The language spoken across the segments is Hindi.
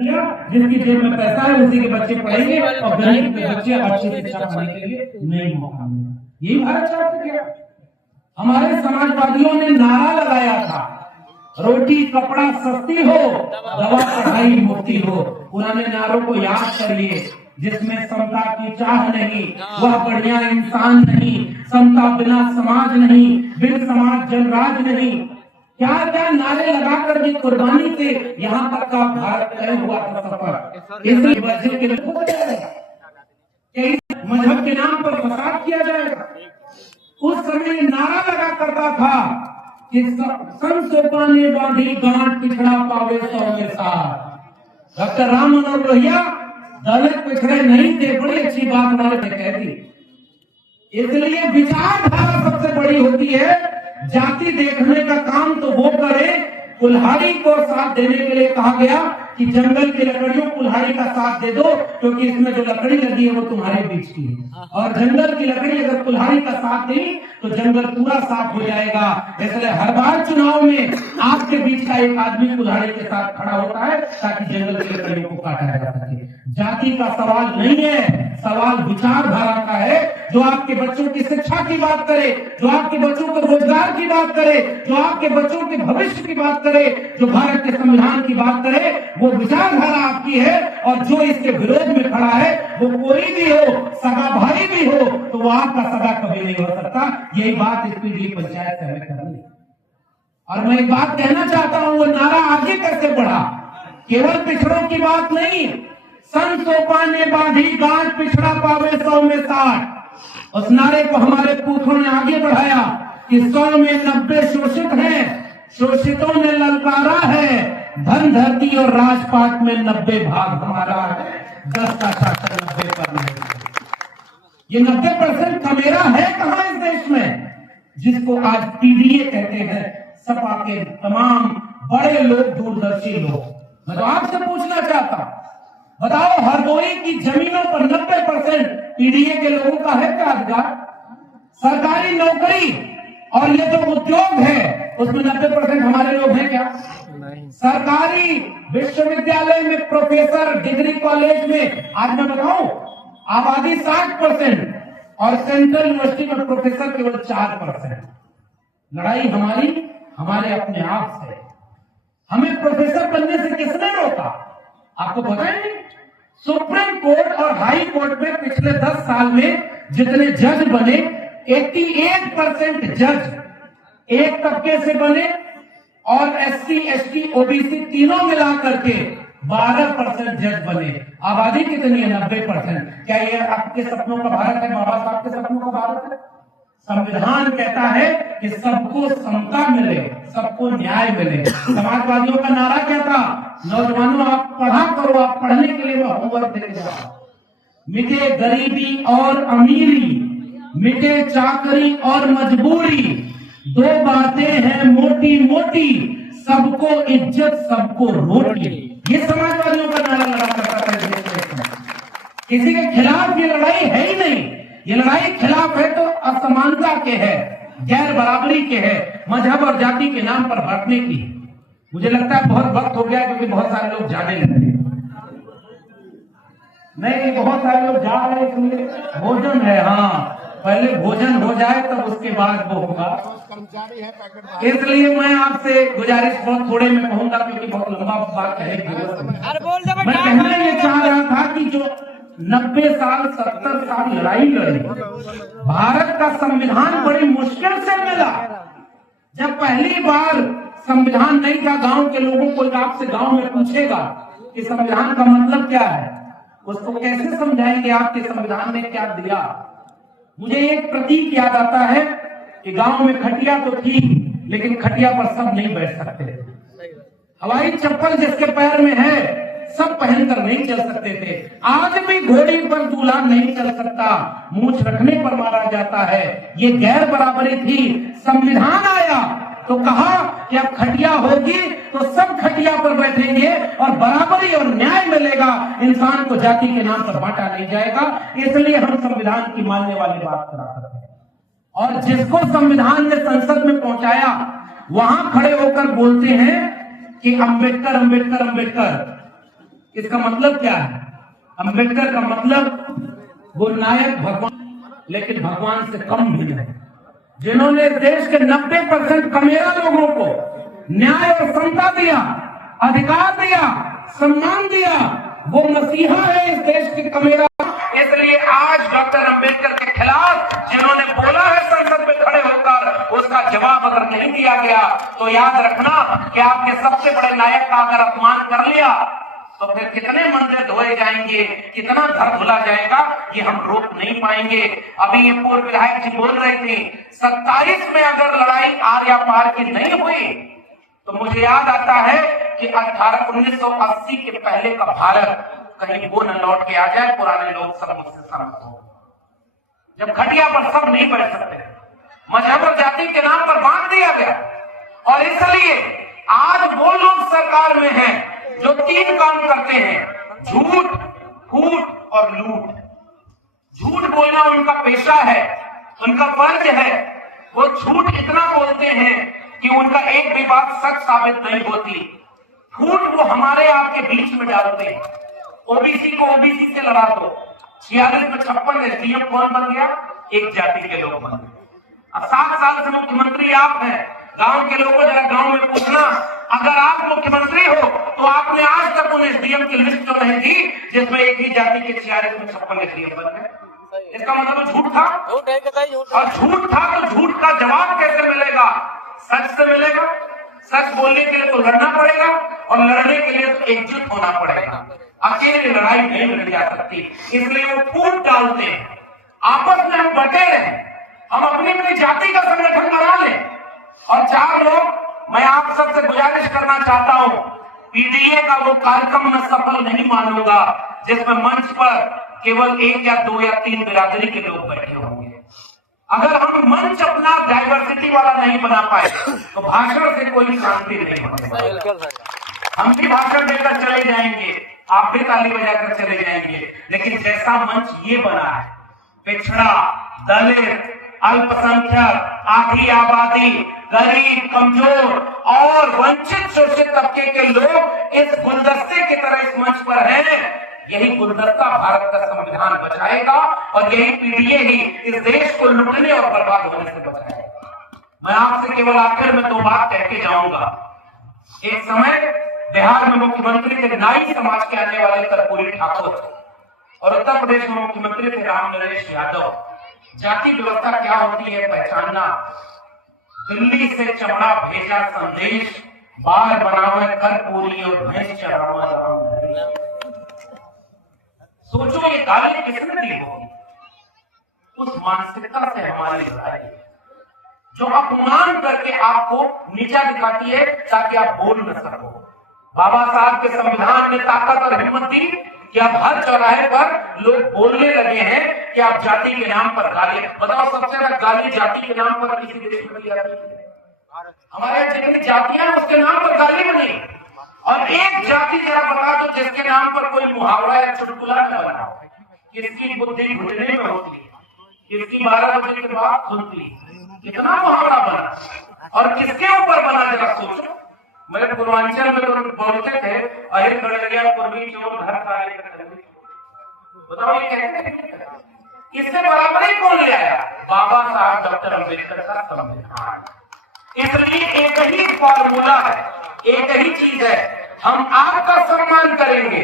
जिसकी जेब में पैसा है उसी के बच्चे पढ़ेंगे और गरीब के बच्चे अच्छी शिक्षा पाने के लिए नहीं मौका मिलेगा। यही भारत चाहते क्या? हमारे समाजवादियों ने नारा लगाया था, रोटी कपड़ा सस्ती हो, दवा पढ़ाई मुफ्ती हो। पुराने नारों को याद करिए, जिसमें समता की चाह नहीं वह बढ़िया इंसान नहीं, समता बिना समाज नहीं, बिन समाज जनराज नहीं। क्या क्या नारे लगाकर भी कुर्बानी से यहाँ तक का भारत तय हुआ था सफर। इसलिए मस्जिद के लोग मजहब के नाम पर फसाद किया जाएगा। उस समय नारा लगा करता था कि संत सोपाने बांधी गांठ पिछड़ा पावे सौ में साथ। डॉक्टर राम मनोहर लोहिया दलित पिछड़े नहीं थे, बड़ी अच्छी बात उन्होंने कह दी। इसलिए विचारधारा सबसे बड़ी होती है। जाति देखने का काम तो वो करे। कुल्हाड़ी को साथ देने के लिए कहा गया कि जंगल की लकड़ियों कुल्हाड़ी का साथ दे दो, क्योंकि इसमें जो लकड़ी लगी है वो तुम्हारे बीच की है, और जंगल की लकड़ी अगर कुल्हाड़ी का साथ दी तो जंगल पूरा साफ हो जाएगा। इसलिए हर बार चुनाव में आपके बीच का एक आदमी कुल्हाड़ी के साथ खड़ा होता है ताकि जंगल की लकड़ियों को काटा जा सके। जाति का सवाल नहीं है, सवाल विचारधारा का है। जो आपके बच्चों की शिक्षा की बात करे, जो आपके बच्चों के रोजगार की बात करे, जो आपके बच्चों के भविष्य की बात करे, जो भारत के संविधान की बात करे, वो विचारधारा आपकी है। और जो इसके विरोध में खड़ा है वो कोई भी हो, सगा भाई भी हो, तो वो आपका सगा कभी नहीं हो सकता। यही बात इसके लिए पंचायत से हमें करनी है। और मैं एक बात कहना चाहता हूं, वो नारा आगे कैसे बढ़ा। केवल पिछड़ों की बात नहीं, संत सोपाने बांधी गांठ पिछड़ा पावे सौ में साठ। उस नारे को हमारे पूर्वजों ने आगे बढ़ाया कि 100 में 90 शोषित हैं, शोषितों ने ललकारा है, धन धरती और राजपाट में 90 भाग हमारा है, 10 का शासन 90 पर नहीं। ये 90% का मेरा है कहां इस देश में, जिसको आज पीडीए कहते हैं, सपा के तमाम बड़े लोग, दूरदर्शी लोग। मैं तो आपसे पूछना चाहता हूं, बताओ हरदोई की जमीनों पर 90% पीडीए के लोगों का है क्या अधिकार? सरकारी नौकरी और ये जो उद्योग है उसमें 90% हमारे लोग हैं क्या? सरकारी विश्वविद्यालय में प्रोफेसर, डिग्री कॉलेज में आज मैं बताऊं आबादी 60% और सेंट्रल यूनिवर्सिटी में प्रोफेसर केवल 4%। लड़ाई हमारी हमारे अपने आप से। हमें प्रोफेसर बनने से किसने रोका? आपको पता है? सुप्रीम कोर्ट और हाई कोर्ट में पिछले 10 साल में जितने जज बने, 88% जज एक तबके से बने और एससी, एसटी, ओबीसी तीनों मिला करके 12% जज बने। आबादी कितनी है? 90%। क्या ये आपके सपनों का भारत है? बाबा साहब के सपनों का भारत है? संविधान कहता है कि सबको समता मिले, सबको न्याय मिले। समाजवादियों का नारा क्या था? नौजवानों आप पढ़ा करो, आप पढ़ने के लिए मैं होमवर्क देने जा रहा हूं। मिटे गरीबी और अमीरी, मिटे चाकरी और मजबूरी, 2 बातें हैं मोटी मोटी, सबको इज्जत सबको रोटी। ये समाजवादियों का नारा लगा करता था। किसी के खिलाफ ये लड़ाई है ही नहीं। ये लड़ाई खिलाफ है तो असमानता के है, गैर बराबरी के है, मजहब और जाति के नाम पर बांटने की। मुझे लगता है बहुत वक्त हो गया क्योंकि बहुत सारे लोग जाने लगे। नहीं, बहुत सारे लोग जा रहे हैं इसलिए भोजन है। हाँ, पहले भोजन हो जाए तब उसके बाद वो होगा। इसलिए मैं आपसे गुजारिश बहुत थोड़े में कहूंगा क्योंकि बहुत लंबा बात है। मैं कहना ये चाह रहा था कि जो 90 साल 70 साल लड़ाई लड़ी, भारत का संविधान बड़ी मुश्किल से मिला। जब पहली बार संविधान नहीं था, गांव के लोगों को आपसे गांव में पूछेगा कि संविधान का मतलब क्या है, उसको कैसे समझाएंगे आप कि संविधान ने क्या दिया? मुझे एक प्रतीक याद आता है कि गांव में खटिया तो थी, लेकिन खटिया पर सब नहीं बैठ सकते। हवाई चप्पल जिसके पैर में है सब पहनकर नहीं चल सकते थे। आज भी घोड़ी पर दूल्हा नहीं चल सकता, मूंछ रखने पर मारा जाता है। ये गैर बराबरी थी। संविधान आया तो कहा कि अब खटिया होगी तो सब खटिया पर बैठेंगे और बराबरी और न्याय मिलेगा, इंसान को जाति के नाम पर बांटा नहीं जाएगा। इसलिए हम संविधान की मानने वाली बात करा करते हैं। और जिसको संविधान ने संसद में पहुंचाया वहां खड़े होकर बोलते हैं कि अंबेडकर अंबेडकर अंबेडकर। इसका मतलब क्या है? अंबेडकर का मतलब वो नायक भगवान, लेकिन भगवान से कम भी नहीं, जिन्होंने देश के 90% कमेरा लोगों को न्याय और समता दिया, अधिकार दिया, सम्मान दिया, वो मसीहा है इस देश के कमेरा। इसलिए आज डॉक्टर अंबेडकर के खिलाफ जिन्होंने बोला है संसद में खड़े होकर, उसका जवाब अगर नहीं दिया गया तो याद रखना कि आपने सबसे बड़े नायक का अगर अपमान कर लिया तो फिर कितने मंदिर धोए जाएंगे, कितना घर धुला जाएगा, ये हम रोक नहीं पाएंगे। अभी ये पूर्व विधायक जी बोल रहे थे 27 में अगर लड़ाई आर या पार की नहीं हुई तो मुझे याद आता है कि 1980 के पहले का भारत कहीं वो न लौट के आ जाए। पुराने लोग सब मुझसे सहमत हो, जब खटिया पर सब नहीं बैठ सकते, मजहब और जाति के नाम पर बांट दिया गया। और इसलिए आज वो लोग सरकार में हैं जो 3 काम करते हैं, झूठ, फूट और लूट। झूठ बोलना उनका पेशा है, उनका फर्ज है। वो झूठ इतना बोलते हैं कि उनका एक भी बात सच साबित नहीं होती। फूट वो हमारे आपके बीच में डालते हैं। ओबीसी को ओबीसी से लड़ा दो, 46 में 56 एसडीएम कौन बन गया? एक जाति के लोग बन गए। अब 7 साल से मुख्यमंत्री आप हैं। गांव के लोगों जरा गांव में पूछना, अगर आप मुख्यमंत्री हो तो आपने आज तक उन एसडीएम की लिस्ट तो नहीं दी जिसमें एक ही जाति के 46 में 56 एसडीएम बन गए। इसका मतलब झूठ था, और झूठ था तो झूठ का जवाब कैसे मिलेगा? सच से मिलेगा। सच बोलने के लिए तो लड़ना पड़ेगा, और लड़ने के लिए तो एकजुट होना पड़ेगा। अकेले लड़ाई नहीं लड़ी जा सकती। इसलिए वो फूट डालते हैं, आपस में हम बटे रहे, हम अपनी अपनी जाति का संगठन बना लें। और 4 लोग, मैं आप सबसे गुजारिश करना चाहता हूं, पीडीए का वो कार्यक्रम मैं सफल नहीं मानूंगा जिसमें मंच पर केवल 1 या 2 या 3 बिरादरी के लोग बैठे होंगे। अगर हम मंच अपना डाइवर्सिटी वाला नहीं बना पाए तो भाषण से कोई शांति नहीं होगी। हम भी भाषण देकर चले जाएंगे, आप भी ताली बजाकर चले जाएंगे, लेकिन जैसा मंच ये बना है, पिछड़ा, दलित, अल्पसंख्यक, आधी आबादी, गरीब, कमजोर और वंचित शोषित तबके के लोग इस गुलदस्ते की तरह इस मंच पर हैं। यही गुलदस्ता भारत का संविधान बचाएगा, और यही पीडीए ही इस देश को लूटने और बर्बाद होने से बचाएगा। मैं आपसे केवल आखिर में 2 बात कह के जाऊंगा। एक समय बिहार में मुख्यमंत्री थे नाई समाज के आने वाले कर्पूरी ठाकुर, और उत्तर प्रदेश में मुख्यमंत्री थे राम नरेश यादव। जाति व्यवस्था क्या होती है पहचानना। दिल्ली से चमड़ा भेजा संदेश, बार बनावे कर्पूरी और भैंस चढ़ावा राम नरेश। सोचो ये गाली किसने दी होगी? उस मानसिकता से हमारी लड़ाई, जो अपमान करके आपको नीचा दिखाती है ताकि आप बोल न सको। बाबा साहब के संविधान ने ताकत और हिम्मत दी कि अब हर चौराहे पर लोग बोलने लगे हैं कि आप जाति के नाम पर गाली। बताओ, सबसे ज्यादा गाली जाति के नाम पर किसी देश में दी जाती है? हमारे यहाँ जितनी जातियां उसके नाम पर गाली बनी। और एक जाति जरा बता दो जिसके नाम पर कोई मुहावरा या चुटकुला न बना। किसकी बुद्धि घुटने में होती है, किसकी 12 बजे के बाद खुलती है, कितना मुहावरा बना और किसके ऊपर बना, जरा सोचो। मेरे पूर्वांचल में लोग बोलते थे, अरे खड़गड़िया पूर्वी चोर घर सारे। बताओ ये कहते, इससे बराबरी कौन ले आया? बाबा साहब डॉक्टर अंबेडकर का संविधान। इसलिए एक ही फॉर्मूला है, एक ही चीज है, हम आपका सम्मान करेंगे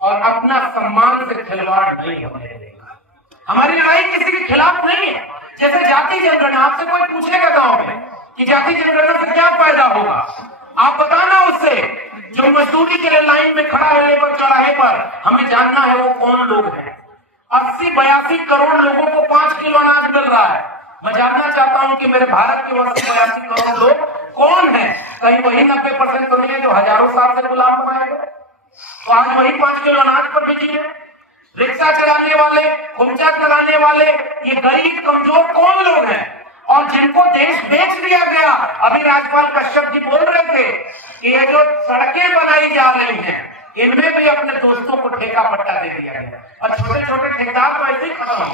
और अपना सम्मान से खिलवाड़ नहीं होने देगा। हमारी लड़ाई किसी के खिलाफ नहीं है। जैसे जाति जनगणना, आपसे कोई पूछेगा गांव में कि जाति जनगणना से क्या फायदा होगा, आप बताना उससे। जो मजदूरी के लिए लाइन में खड़ा है लेबर चौराहे पर, हमें जानना है वो कौन लोग हैं। 80-82 करोड़ लोगों को 5 किलो अनाज मिल रहा है। मैं जानना चाहता हूं कि मेरे भारत के 80-82 करोड़ लोग कौन है? कहीं वही 90% तो नहीं है जो हजारों साल से गुलाम बनाए गए? तो आज वही 5 किलो अनाज पर बिजी है। रिक्शा चलाने वाले, खुमचा चलाने वाले, ये गरीब कमजोर कौन लोग हैं? और जिनको देश बेच दिया गया। अभी राज्यपाल कश्यप जी बोल रहे थे कि ये जो सड़कें बनाई जा रही हैं, इनमें भी अपने दोस्तों को ठेका पट्टा दे दिया गया, और छोटे छोटे ठेकेदार तो ऐसे ही खत्म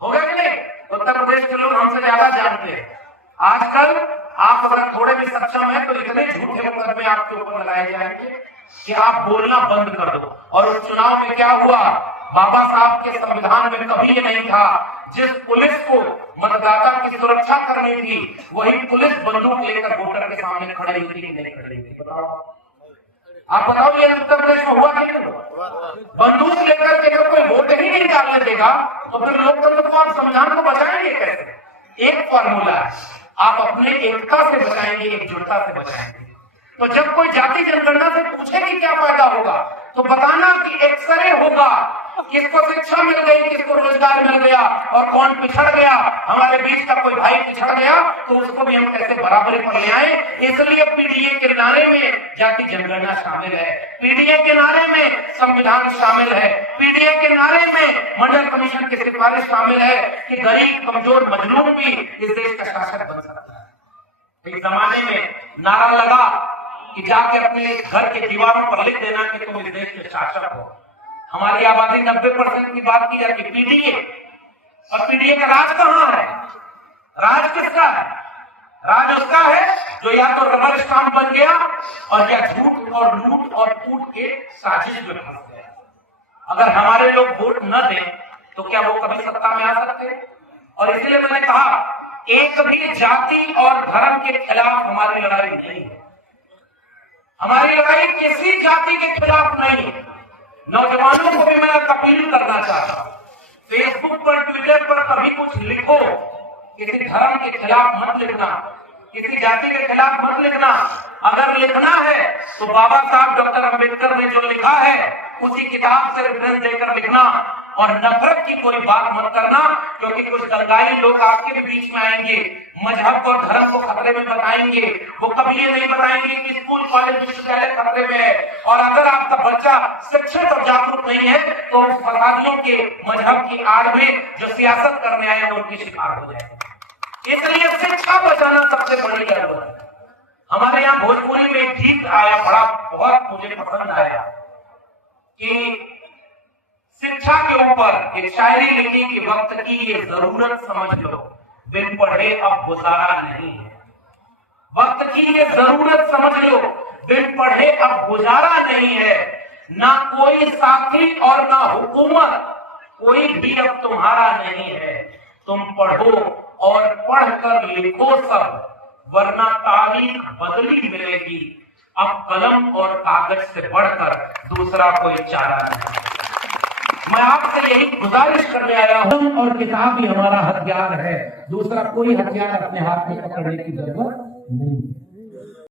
हो गए कि नहीं? उत्तर प्रदेश के लोग हमसे ज्यादा जानते हैं। आजकल आप अगर थोड़े भी सक्षम है तो इतने झूठे मुकदमे आपके ऊपर लगाए जाएंगे कि आप बोलना बंद कर दो। और उस चुनाव में क्या हुआ, बाबा साहब के संविधान में कभी ये नहीं था, जिस पुलिस को मतदाता की सुरक्षा करनी थी वही पुलिस बंदूक लेकर वोटर के सामने खड़ी हुई थी, नहीं खड़ी थी। बताओ, आप बताओ ये उत्तर प्रदेश में हुआ कि नहीं हुआ? बंदूक लेकर के अगर कोई वोट ही नहीं डालने देगा तो फिर लोकतंत्र को आप संविधान को बचाएंगे कैसे? एक फॉर्मूला है, आप अपने एकता से बचाएंगे, एकजुटता से बचाएंगे। तो जब कोई जाति जनगणना से पूछे कि क्या फायदा होगा, तो बताना कि एक्सरे होगा, किसको शिक्षा मिल गई, किसको रोजगार मिल गया और कौन पिछड़ गया, हमारे बीच का कोई भाई पिछड़ गया तो उसको भी हम कैसे बराबरी पर ले आए। इसलिए पीडीए के नारे में जाति जनगणना शामिल है, पीडीए के नारे में संविधान शामिल है, पीडीए के नारे में मंडल कमीशन की सिफारिश शामिल है कि गरीब कमजोर मजलूम भी इस देश का शासक बन सकता है। एक जमाने में नारा लगा कि जाके अपने घर के दीवारों पर लिख देना कि तुम इस देश के शासक हो। हमारी आबादी 90% की बात की जाती है पीडीए, और पीडीए का राज कहां है? राज किसका है? राज उसका है जो या तो रबर स्टाम्प बन गया और या झूठ और लूट और कूट के साजिश में फंस गया। अगर हमारे लोग वोट न दें तो क्या वो कभी सत्ता में आ सकते? और इसलिए मैंने कहा एक भी जाति और धर्म के खिलाफ हमारी लड़ाई नहीं है, हमारी लड़ाई किसी जाति के खिलाफ नहीं है। नौजवानों को भी मैं अपील करना चाहता हूं, फेसबुक पर ट्विटर पर कभी कुछ लिखो, किसी धर्म के खिलाफ मत लिखना, किसी जाति के खिलाफ मत लिखना। अगर लिखना है तो बाबा साहब डॉक्टर अंबेडकर ने जो लिखा है उसी किताब से रेफरेंस देकर लिखना, और नफरत की कोई बात मत करना, क्योंकि कुछ दलगाई लोग आपके भी बीच में आएंगे, मजहब और धर्म को खतरे में बताएंगे। वो कभी ये नहीं बताएंगे कि स्कूल कॉलेज विश्वविद्यालय खतरे में है, और अगर आपका बच्चा शिक्षित और जागरूक नहीं है तो उस फसादियों के मजहब की आड़ में जो सियासत करने आए तो उनकी शिकार हो जाएगा। इसलिए शिक्षा बचाना सबसे बड़ी जरूरत है। हमारे यहाँ भोजपुरी में एक गीत आया, बड़ा बहुत मुझे पसंद आया, कि शिक्षा के ऊपर एक शायरी लिखी कि वक्त की ये जरूरत समझ लो, बिन पढ़े अब गुजारा नहीं है। वक्त की ये जरूरत समझ लो, बिन पढ़े अब गुजारा नहीं है। ना कोई साथी और ना हुकूमत, कोई भी अब तुम्हारा नहीं है। तुम पढ़ो और पढ़कर लिखो सब, वरना तारीख बदली मिलेगी। अब कलम और कागज से बढ़कर दूसरा कोई चारा नहीं। मैं आपसे यही गुजारिश करने आया हूं, और किताब ही हमारा हथियार है, दूसरा कोई हथियार अपने हाथ में पकड़ने की जरूरत नहीं।